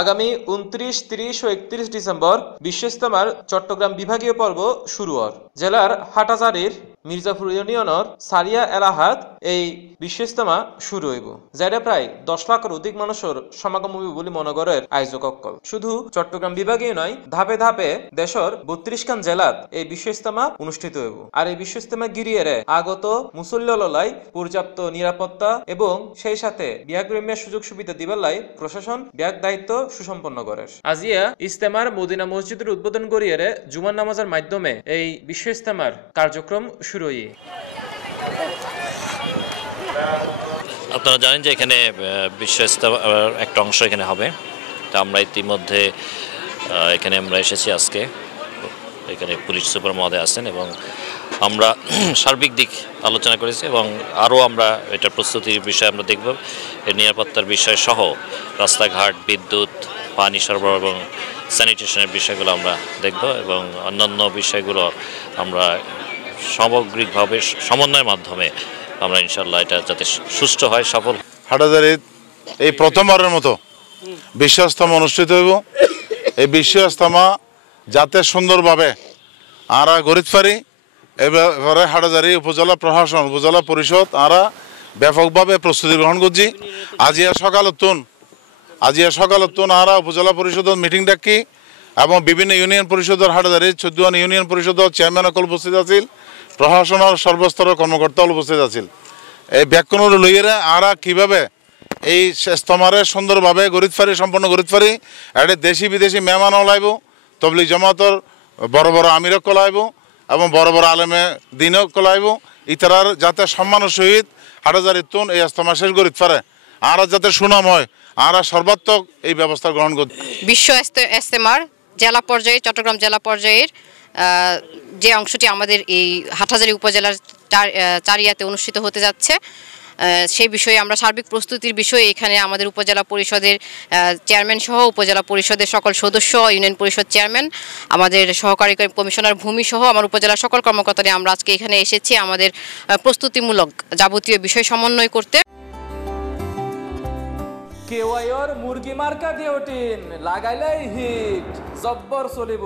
আগামী 29, 30 ও 31 ডিসেম্বর বিশ্ব ইজতেমার চট্টগ্রাম বিভাগীয় পর্ব শুরু হর। জেলার হাটাজারির মির্জাপুর ইউনিয়নের সারিয়া এলাহাত এই বিশ্ব ইজতেমা শুরু হইব, যেটা প্রায় 10 লাখের অধিক মানুষের সমাগম হইব বলে মনোগরের আয়োজক অক্কল। শুধু চট্টগ্রাম বিভাগীয় নয়, ধাপে ধাপে দেশের 32 খান জেলাত এই বিশ্ব ইজতেমা অনুষ্ঠিত হইব। আর এই বিশ্ব ইজতেমা গিরিয়ে আগত মুসল্লিলাই পর্যাপ্ত নিরাপত্তা এবং সেই সাথে বিয়াগ্রমের সুযোগ সুবিধা দিবার লাই প্রশাসন ব্যাগ দায়িত্ব সুসম্পন্ন করে। আজিয়া ইজতেমার মদিনা মসজিদের উদ্বোধন করিয়ে জুমার নামাজের মাধ্যমে এই বিশ্ব ইজতেমার কার্যক্রম শুরু হই। আপনারা জানেন যে এখানে বিশ্ব ইজতেমার একটা অংশ এখানে হবে। তা আমরা ইতিমধ্যে এখানে আমরা এসেছি আজকে। এখানে পুলিশ সুপার মহোদয় আছেন এবং আমরা সার্বিক দিক আলোচনা করেছি এবং আরও আমরা এটার প্রস্তুতির বিষয়ে আমরা দেখব। এর নিরাপত্তার বিষয় সহ রাস্তাঘাট, বিদ্যুৎ, পানি সরবরাহ এবং স্যানিটেশনের বিষয়গুলো আমরা দেখব এবং অন্যান্য বিষয়গুলো আমরা সামগ্রিকভাবে সমন্বয়ের মাধ্যমে আমরা ইনশাল্লাহ এটা যাতে সুষ্ঠু হয়, সফল। হাটাজারির এই প্রথমবারের মতো বিশ্ব ইজতেমা অনুষ্ঠিত হইব। এই বিশ্ব ইজতেমা যাতে সুন্দরভাবে আমরা গড়িতে পারি, এবারে হাটাজারি উপজেলা প্রশাসন, উপজেলা পরিষদ আমরা ব্যাপকভাবে প্রস্তুতি গ্রহণ করছি। আজিয়া সকালতুন আমরা উপজেলা পরিষদের মিটিং ডাকি এবং বিভিন্ন ইউনিয়ন পরিষদের হাটাজারির 14 ইউনিয়ন পরিষদের চেয়ারম্যান সকল উপস্থিত আছিল, প্রশাসনের সর্বস্তরের কর্মকর্তা উপস্থিত আছিল। এই ব্যাকুণ লইয়েরা আমরা কীভাবে এই ইজতেমারে সুন্দরভাবে গড়িতে পারি, সম্পন্ন গড়িতে পারি। এটা দেশি বিদেশি মেহমানও লাইব, তবলিগ জামাতের বড় বড় আমিরক কলাইব এবং বড় বড় আলেমে দিনক কলাইব। ইতারার যাতে সম্মানের সহিত হাটাজারির তুন এই ইজতেমা শেষ গড়িতে পারে, আর যাতে সুনাম হয়, আমরা সর্বাত্মক এই ব্যবস্থা গ্রহণ করি। বিশ্ব ইজতেমার জেলা পর্যায়ে, চট্টগ্রাম জেলা পর্যায়ের যে অংশটি আমাদের এই হাটহাজারী উপজেলার চারিয়াতে অনুষ্ঠিত হতে যাচ্ছে, সেই বিষয়ে আমরা সার্বিক প্রস্তুতির বিষয়ে এখানে আমাদের উপজেলা পরিষদের চেয়ারম্যান সহ উপজেলা পরিষদের সকল সদস্য, ইউনিয়ন পরিষদ চেয়ারম্যান, আমাদের সহকারী কমিশনার ভূমি সহ আমার উপজেলার সকল কর্মকর্তা নিয়ে আমরা আজকে এখানে এসেছি আমাদের প্রস্তুতিমূলক যাবতীয় বিষয় সমন্বয় করতে। কেওয়াইর মুরগি মার্কা ডিওটিন লাগাইলেই হিট জব্বর চলিব।